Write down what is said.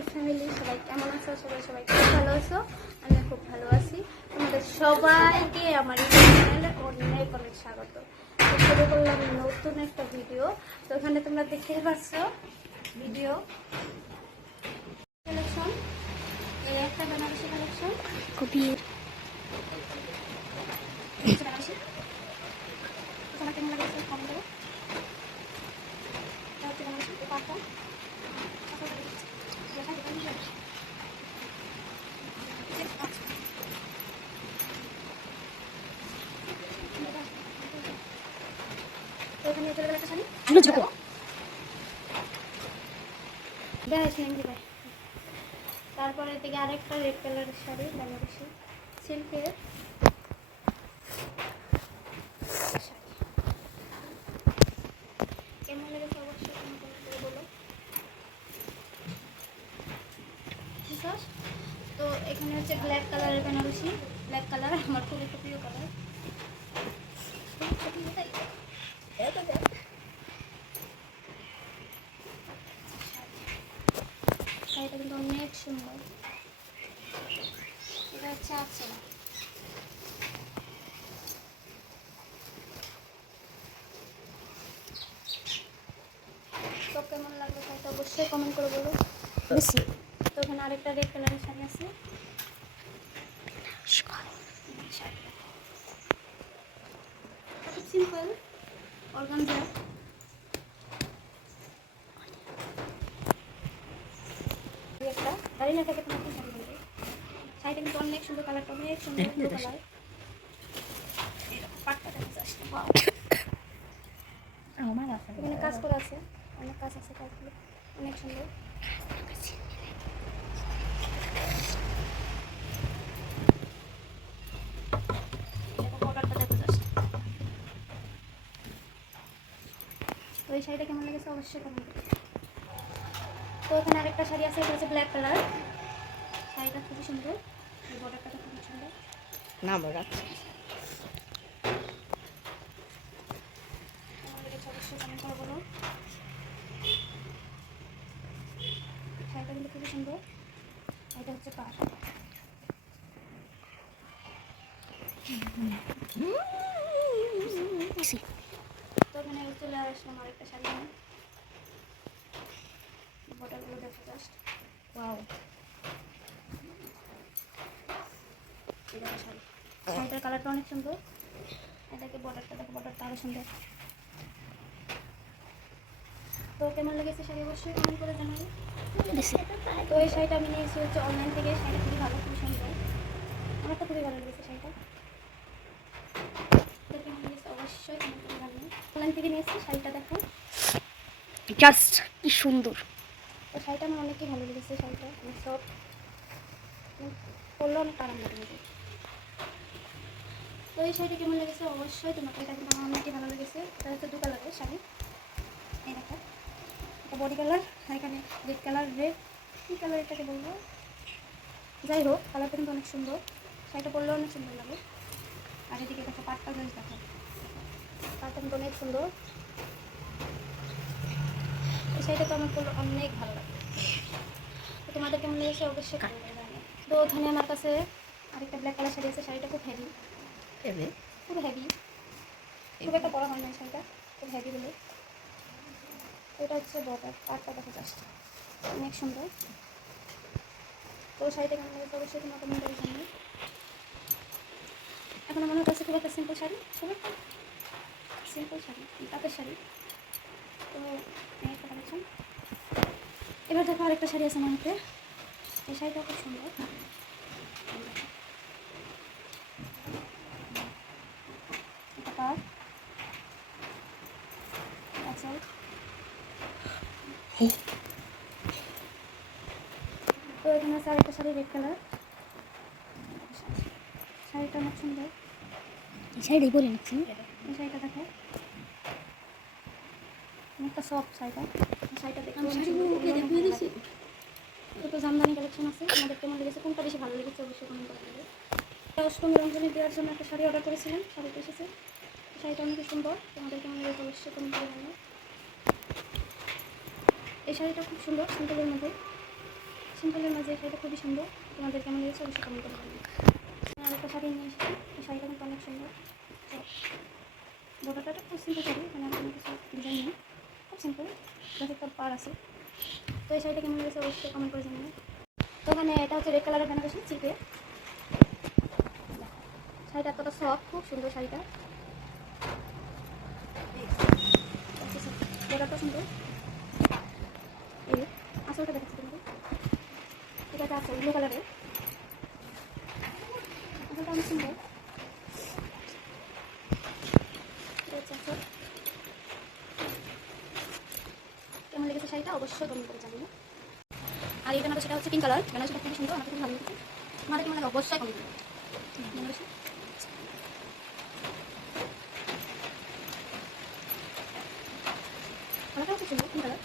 YouTube family সবাই কেমন আছো? সবাই খুব ভালো আছো, আমি খুব ভালো আছি। তোমাদের সবাইকে আমার ইউটিউব চ্যানেলে অনেক অনেক স্বাগত। শুরু করলাম নতুন একটা ভিডিও। তো ওখানে তোমরা দেখতে পাচ্ছ ভিডিও কালেকশন, এর একটা বেনারসি কালেকশন কপির বেনারসি। তোমার কেমন লাগছে কমেন্ট করো। হচ্ছে বেনারসি পাটা এখানে চলে গেল একটা শাড়ি তারপরে থেকে আরেকটা রেড কালারের শাড়ি বেনারসি সিল্কের শাড়ি। কেমন লেগেছে অবশ্যই কমেন্ট করে বলো। ঠিক আছে, তো এখানে হচ্ছে ব্ল্যাক কালারের বেনারসি, ব্ল্যাক কালার আমার খুব একটা প্রিয় কালার। শাড়িটা কিন্তু অনেক সুন্দর। এটা হচ্ছে আছে তো কেমন লাগলো শাড়িটা অবশ্যই কমেন্ট করে বলো বেশি। তো ওখানে আরেকটা রেড কালারের শাড়ি আছে, খুব সিম্পল অর্গানজা। একটা দাঁড়িয়ে না থাকে তোমার কি শাড়ি বলবে। শাড়িটা কিন্তু অনেক সুন্দর, কালারটা অনেক সুন্দর ব্লু কালার। পাটটা দেখা যাচ্ছে এখানে কাজ করা আছে, অনেক কাজ আছে, কাজগুলো অনেক সুন্দর। তো এই শাড়িটা কেমন লেগেছে অবশ্যই কমেন্ট করো। তো এখানে আরেকটা শাড়ি আছে, এটা হচ্ছে ব্ল্যাক কালার। শাড়িটা খুবই সুন্দর, এই বর্ডারটা খুবই সুন্দর। না বড় কেমন লেগেছে অবশ্যই কমেন্ট করে বলো। শাড়িটা কিন্তু খুবই সুন্দর। এটা হচ্ছে পাড়। তো এখানে চলে আসলাম আরেকটা শাড়ি নিয়ে। বর্ডারগুলো দেখো জাস্ট ওয়াও। শাড়ি, শাড়িটার কালারটা অনেক সুন্দর। এটাকে বর্ডারটা দেখো, বর্ডারটা আরো সুন্দর। তো কেমন লেগেছে শাড়ি অবশ্যই কমেন্ট করে জানাই। তো এই শাড়িটা আমি নিয়েছি হচ্ছে অনলাইন থেকে। শাড়িটা খুবই ভালো, খুবই সুন্দর, আমার তো খুবই ভালো লেগেছে শাড়িটা। তো কেমন লেগেছে অবশ্যই কমেন্ট করে জানাই। অনলাইন থেকে নিয়েছি শাড়িটা, দেখো জাস্ট কি সুন্দর। তো শাড়িটা আমার অনেকই ভালো লেগেছে। শাড়িটা অনেক সফট, পরলেও অনেক আরাম লাগে। তো এই শাড়িটা কেমন লেগেছে অবশ্যই তোমাকে, এটা কিন্তু আমার অনেকই ভালো লেগেছে। এটা হচ্ছে দু কালারের শাড়ি, এই দেখো এটা বডি কালার, আর এখানে রেড কালার, রেড কী কালার এটাকে বলবো, যাই হোক কালারটা কিন্তু অনেক সুন্দর। শাড়িটা পরলেও অনেক সুন্দর লাগে। আর এদিকে দেখো পাটটা, জাস্ট দেখো পাটটা কিন্তু অনেক সুন্দর। এই শাড়িটা তো আমার পরলে অনেক ভালো লাগে। তো তোমাদের কেমন লেগেছে অবশ্যই কমেন্ট করে জানাবে। তো ওখানে আমার কাছে আরেকটা ব্ল্যাক কালার শাড়ি আছে। শাড়িটা খুব হেভি, খুব হেভি, খুব একটা পরা হয় না শাড়িটা, খুব হেভি বলে। এটা হচ্ছে বর্ডার, পাটটা দেখা যাচ্ছে অনেক সুন্দর। তো শাড়িটা কেমন লেগেছে অবশ্যই তোমার কমেন্ট করে জানাবে। এখন আমার কাছে খুব একটা সিম্পল শাড়ি, খুব একটা সিম্পল শাড়ি, তাঁতের শাড়ি। তো এই একটা কালেকশন। এবার দেখো আরেকটা শাড়ি আছে আমার হাতে। এই শাড়িটা খুব সুন্দর, এটা পার আচ্ছা। তো এখানে আছে আরেকটা শাড়ি রেড কালার। শাড়িটা অনেক সুন্দর, এই শাড়িটাই পরে নিচ্ছি। এই শাড়িটা দেখো অনেকটা সফট শাড়িটা। শাড়িটা দেখে তো জামদানি কালেকশন আছে। আমাদের কেমন লেগেছে, কোনটা বেশি ভালো লেগেছে অবশ্যই কমেন্ট করে দেবে। অষ্টমী রঞ্জনী দেওয়ার জন্য একটা শাড়ি অর্ডার করেছিলাম, শাড়িটা এসেছে। শাড়িটা অনেক সুন্দর, তোমাদের কেমন লেগেছে অবশ্যই কমেন্ট করে জানাবে। এই শাড়িটা খুব সুন্দর, সিম্পলের মধ্যে সিম্পলের মাঝে শাড়িটা খুবই সুন্দর। তোমাদের কেমন লেগেছে অবশ্যই কমেন্ট করে জানাবে। আর একটা শাড়ি নিয়ে এসেছি, এই শাড়িটা কিন্তু অনেক সুন্দর। বর্ডারটা খুব সিম্পল শাড়ি, এখানে আর কোনো কিছু ডিজাইন নেই, খুব সিম্পল, জাস্ট একটা পার আছে। তো এই শাড়িটা কেমন লেগেছে অবশ্যই কমেন্ট করে জানাবে। তো এখানে এটা হচ্ছে রেড কালারের বেনারসি চিপে। শাড়িটা এতটা সফট, খুব সুন্দর শাড়িটা। বর্ডারটা সুন্দর। এই আসলটা দেখাচ্ছি তোমাকে, এটা আছে ব্লু কালারের, আসলটা অনেক সুন্দর। কেমন লেগেছে শাড়িটা অবশ্যই কমেন্ট করে জানিও। আর এই বেনারসিটা হচ্ছে পিঙ্ক কালার, বেনারসিটা খুবই সুন্দর, আমার খুব ভালো লেগেছে। তোমাদের কেমন লাগে অবশ্যই কমেন্ট করবে। বেনারসি কালারটা হচ্ছে সুন্দর, পিঙ্ক কালার।